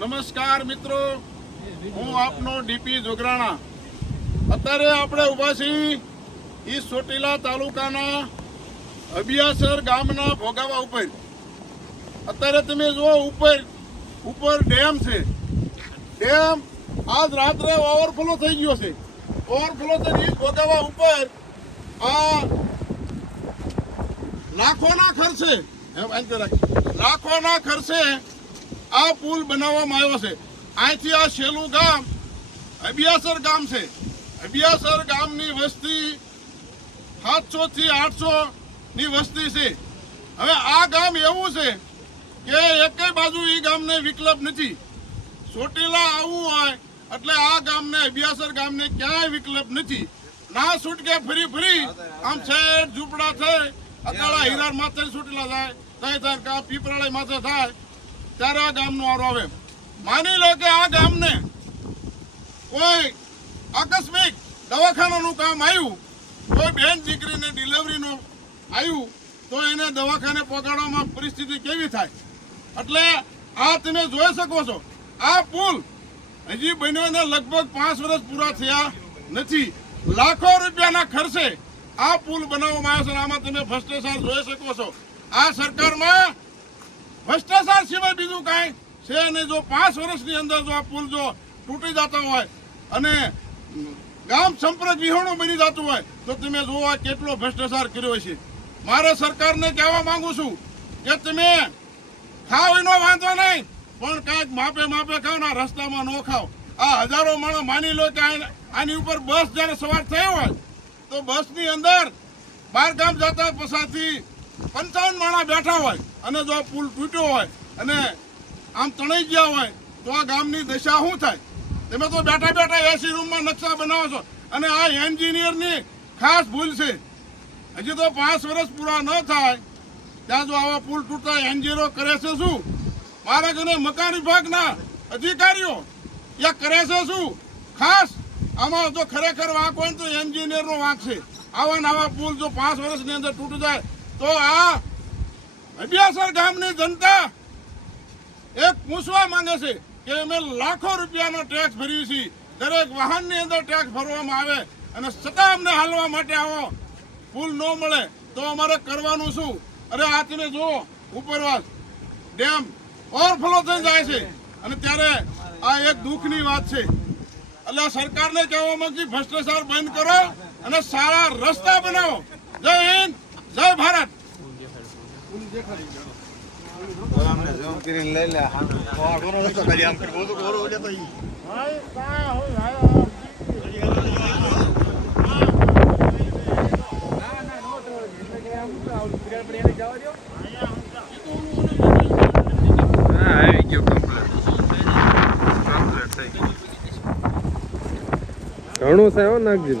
નમસ્કાર મિત્રો, હું આપનો ડીપી જોગરાણા. અત્યારે આપણે ઊભા છીએ ઈ ચોટીલા તાલુકાના અભિયાસર ગામના ભોગાવા ઉપર. અત્યારે તમે જુઓ ઉપર ડેમ છે. ડેમ આજ રાત્રે ઓવરફ્લો થઈ ગયો છે. ઓવરફ્લો થઈ ભોગાવા ઉપર આ લાખોના ખર્ચે આ પુલ બનાવવામાં આવ્યો છે. અહીંથી આ છેલ્લું ગામ અભિયાસર ગામ છે. અભિયાસર ગામની વસ્તી 700 થી 800 ની વસ્તી છે. હવે આ ગામ એવું છે કે એકેય બાજુ એ ગામને વિકલ્પ નથી. ચોટીલા આવવું હોય એટલે આ ગામને અભિયાસર ગામને ક્યાંય વિકલ્પ નથી. ના છૂટકે ફરી આમ છેડ ઝૂંપડા થઈ અકાળા હીરાર માથે ચોટીલા જાય ત્યાં કા પીપરાળા માથે થાય ત્યારે આ ગામનો વારો આવે. માની લો કે આ ગામને કોઈ આકસ્મિક દવાખાનાનું કામ આવ્યું, કોઈ બેન દીકરીને ડિલિવરીનું આવ્યું તો એને દવાખાને પહોંચાડવામાં પરિસ્થિતિ કેવી થાય? એટલે આ તમે જોઈ શકો છો, આ પુલ હજી બન્યોને લગભગ 5 વર્ષ પૂરા થયા નથી. લાખો રૂપિયાના ખર્ચે આ પુલ બનાવવામાં આવ્યો છે. આમાં તમે ભ્રષ્ટાચાર જોઈ શકો છો. આ સરકારમાં ભ્રષ્ટાચાર સિવાય બીજું કાંઈ છે નહીં. જો 5 વર્ષની અંદર જો આ પુલ જો તૂટી જતા હોય અને ગામ સંપર્ક વિહોણું બની જતું હોય તો તમે જોવા કેટલો ભ્રષ્ટાચાર કર્યો છે. મારે સરકારને કહેવા માંગુ છું કે તમે ખાવ એનો વાંધો નહીં, પણ કાંઈક માપે ખાવ ને રસ્તામાં ન ખાવ. આ હજારો માણસ માની લો કે આની ઉપર બસ જ્યારે સવાર થઈ હોય તો બસની અંદર 12 ગામ જતા પછાથી 55 માણસ બેઠા હોય અને જો પુલ તૂટ્યો હોય અને આમ તણાઈ ગયા હોય તો આ ગામની દશા શું થાય? તમે તો બેઠા એસી રૂમમાં નકશા બનાવો છો અને આ એન્જિનિયરની ખાસ ભૂલ છે. હજી તો 5 વર્ષ પૂરા ન થાય ત્યાં જો આવા પુલ તૂટતા એન્જિનિયરો કરે છે શું? મારા ઘરે મકાન વિભાગના અધિકારીઓ એ કરે છે શું? ખાસ આમાં જો ખરેખર વાંક હોય તો એન્જિનિયરનો વાંક છે. આવા પુલ જો 5 વર્ષની અંદર તૂટી જાય તો આ અભિયાસર ગામની જનતા એક પૂછવા માંગે છે કે અમે લાખો રૂપિયાનો ટેક્સ ભરીએ છીએ, દરેક વાહનની અંદર ટેક્સ ભરવામાં આવે અને છતાં અમને હાલવા માટે આવો પુલ ન મળે તો અમારે કરવાનું શું? અરે આ તમે જુઓ ઉપરવાસ ડેમ ઓવરફ્લો થઈ જાય છે અને ત્યારે આ એક દુઃખની વાત છે. એટલે સરકારને કહેવા માંગુ ભ્રષ્ટાચાર બંધ કરો અને સારા રસ્તા બનાવો. જય હિન્દ, જય ભારત. ઘણું છે નાખજી.